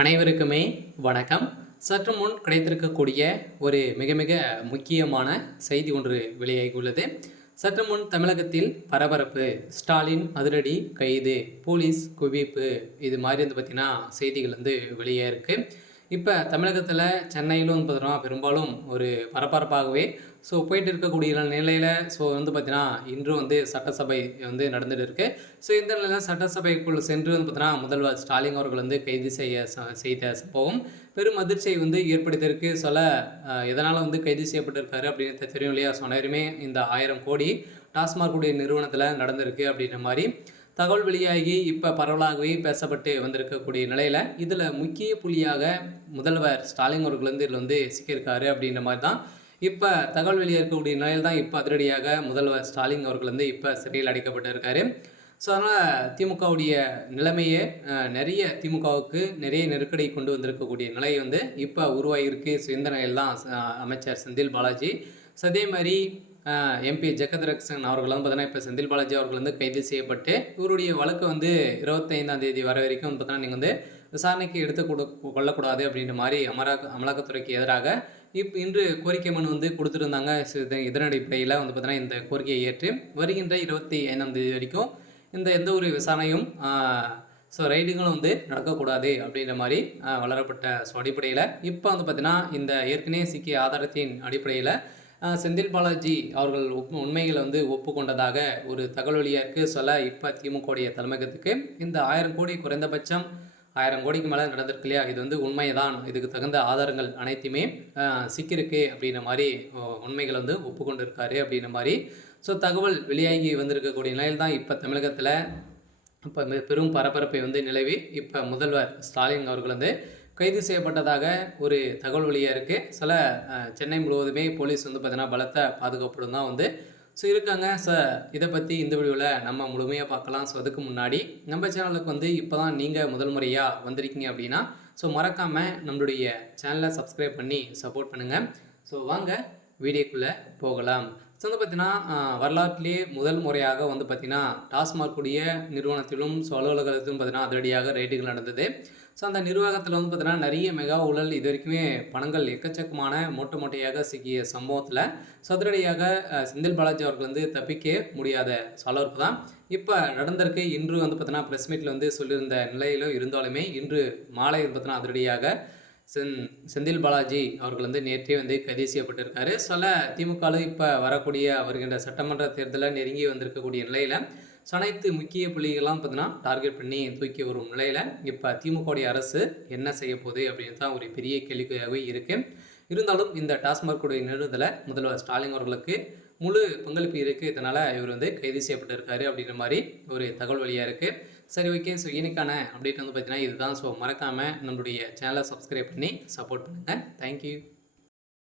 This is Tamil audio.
அனைவருக்குமே வணக்கம். சற்று முன் கிடைத்திருக்கக்கூடிய ஒரு மிக மிக முக்கியமான செய்தி ஒன்று வெளியாகியுள்ளது. சற்று முன் தமிழகத்தில் பரபரப்பு, ஸ்டாலின் அதிரடி கைது, போலீஸ் குவிப்பு, இது மாதிரி வந்து பார்த்திங்கன்னா செய்திகள் வந்து வெளியே இருக்குது. இப்போ தமிழகத்தில் சென்னையிலும் வந்து பார்த்தீங்கன்னா பெரும்பாலும் ஒரு பரபரப்பாகவே போயிட்டு இருக்கக்கூடிய நிலையில் வந்து பார்த்தீங்கன்னா இன்றும் வந்து சட்டசபை வந்து நடந்துட்டு இருக்கு. இந்த நிலையில் சட்டசபைக்குள் சென்று வந்து பார்த்தீங்கன்னா முதல்வர் ஸ்டாலின் அவர்கள் வந்து கைது செய்த சம்பவம் பெரும் அதிர்ச்சியை வந்து ஏற்படுத்தியிருக்கு. எதனால் வந்து கைது செய்யப்பட்டிருக்காரு அப்படின்னு தெரியும் இல்லையா? அனைவருமே இந்த 1000 கோடி டாஸ்மாக் உடைய நிறுவனத்தில் நடந்திருக்கு அப்படின்ற மாதிரி தகவல் வெளியாகி இப்போ பரவலாகவே பேசப்பட்டு வந்திருக்கக்கூடிய நிலையில் இதில் முக்கிய புள்ளியாக முதல்வர் ஸ்டாலின் அவர்கள் வந்து இதில் வந்து சிக்கியிருக்காரு அப்படின்ற மாதிரி தான் இப்போ தகவல் வெளியாக இருக்கக்கூடிய நிலையில் தான் இப்போ அதிரடியாக முதல்வர் ஸ்டாலின் அவர்கள் வந்து இப்போ சிறையில் அடைக்கப்பட்டிருக்காரு. அதனால் திமுகவுடைய நிலைமையே நிறைய திமுகவுக்கு நிறைய நெருக்கடி கொண்டு வந்திருக்கக்கூடிய நிலை வந்து இப்போ உருவாகியிருக்கு. இந்த நிலையில் தான் அமைச்சர் செந்தில் பாலாஜி அதே மாதிரி எம்பி ஜெகத்ரக்ஷன் அவர்கள் வந்து பார்த்தீங்கன்னா இப்போ செந்தில் பாலாஜி அவர்கள் வந்து கைது செய்யப்பட்டு இவருடைய வழக்கு வந்து 25ஆம் தேதி வர வரைக்கும் வந்து பார்த்தீங்கன்னா நீங்கள் வந்து விசாரணைக்கு கொள்ளக்கூடாது அப்படின்ற மாதிரி அமலாக்கத்துறைக்கு எதிராக இன்று கோரிக்கை மனு வந்து கொடுத்துருந்தாங்க. இதன் அடிப்படையில் வந்து பார்த்தீங்கன்னா இந்த கோரிக்கையை ஏற்று வருகின்ற 25ஆம் தேதி வரைக்கும் எந்த ஒரு விசாரணையும் ரைடுகளும் வந்து நடக்கக்கூடாது அப்படின்ற மாதிரி வளரப்பட்ட அடிப்படையில் இப்போ வந்து பார்த்தீங்கன்னா இந்த ஏற்கனவே சிக்கிய ஆதாரத்தின் அடிப்படையில் செந்தில் பாலாஜி அவர்கள் உண்மைகளை வந்து ஒப்புக்கொண்டதாக ஒரு தகவல் வெளியாக இருக்குது. இப்போ திமுகவுடைய தலைமையகத்துக்கு இந்த 1000 கோடி குறைந்தபட்சம் 1000 கோடிக்கு மேலே நடந்திருக்கு இல்லையா? இது வந்து உண்மைதான், இதுக்கு தகுந்த ஆதாரங்கள் அனைத்துமே சிக்கியிருக்கு அப்படின்ற மாதிரி உண்மைகளை வந்து ஒப்புக்கொண்டிருக்காரு அப்படின்ற மாதிரி தகவல் வெளியாகி வந்திருக்கக்கூடிய நிலையில் தான் இப்போ தமிழகத்தில் இப்போ பெரும் பரபரப்பை வந்து நிலவி இப்போ முதல்வர் ஸ்டாலின் அவர்கள் வந்து கைது செய்யப்பட்டதாக ஒரு தகவல் வழியாக இருக்குது. சென்னை முழுவதுமே போலீஸ் வந்து பார்த்தீங்கன்னா பலத்த பாதுகாப்புடன் தான் வந்து இருக்காங்க. இதை பற்றி இந்த வீடியோவில் நம்ம முழுமையாக பார்க்கலாம். அதுக்கு முன்னாடி நம்ம சேனலுக்கு வந்து இப்போ தான் நீங்கள் முதல் முறையாக வந்திருக்கீங்க அப்படின்னா மறக்காமல் நம்மளுடைய சேனலை சப்ஸ்கிரைப் பண்ணி சப்போர்ட் பண்ணுங்கள். வாங்க வீடியோக்குள்ளே போகலாம். வந்து பார்த்தீங்கன்னா வரலாற்றிலே முதல் முறையாக வந்து பார்த்திங்கன்னா டாஸ்மாக் உடைய நிறுவனத்திலும் அலுவலகத்திலும் பார்த்தீங்கன்னா அதிரடியாக ரைடுகள் நடந்தது. அந்த நிர்வாகத்தில் வந்து பார்த்தீங்கன்னா நிறைய மெகா ஊழல், இது வரைக்குமே பணங்கள் எக்கச்சக்கமான மூட்டையாக சிக்கிய சம்பவத்தில் அதிரடியாக செந்தில் பாலாஜி அவர்கள் வந்து தப்பிக்க முடியாத அளவுக்கு தான் இப்போ நடந்திருக்கு. இன்று வந்து பார்த்தீங்கன்னா ப்ரெஸ் மீட்டில் வந்து சொல்லியிருந்த நிலையிலும் இருந்தாலுமே இன்று மாலை பார்த்தீங்கன்னா அதிரடியாக செந்தில் பாலாஜி அவர்கள் வந்து நேற்றே வந்து கைது செய்யப்பட்டிருக்காரு. திமுகவில் இப்போ வரக்கூடிய வருகின்ற சட்டமன்ற தேர்தலில் நெருங்கி வந்திருக்கக்கூடிய நிலையில் அனைத்து முக்கிய புள்ளிகள்லாம் பார்த்தீங்கன்னா டார்கெட் பண்ணி தூக்கி வரும் நிலையில் இப்போ திமுகவுடைய அரசு என்ன செய்ய போகுது அப்படின்னு தான் ஒரு பெரிய கேள்விக்குறியாகவே இருக்குது. இருந்தாலும் இந்த டாஸ்மாக் உடைய நிறுவனத்தில் முதல்வர் ஸ்டாலின் அவர்களுக்கு முழு பங்களிப்பு இருக்குது. இதனால் இவர் வந்து கைது செய்யப்பட்டிருக்காரு அப்படின்ற மாதிரி ஒரு தகவல் வழியாக இருக்குது. ஓகே. இன்னைக்கான அப்டேட் வந்து பார்த்தீங்கன்னா இதுதான். மறக்காமல் நம்மளுடைய சேனலை சப்ஸ்கிரைப் பண்ணி சப்போர்ட் பண்ணுங்கள். தேங்க்யூ.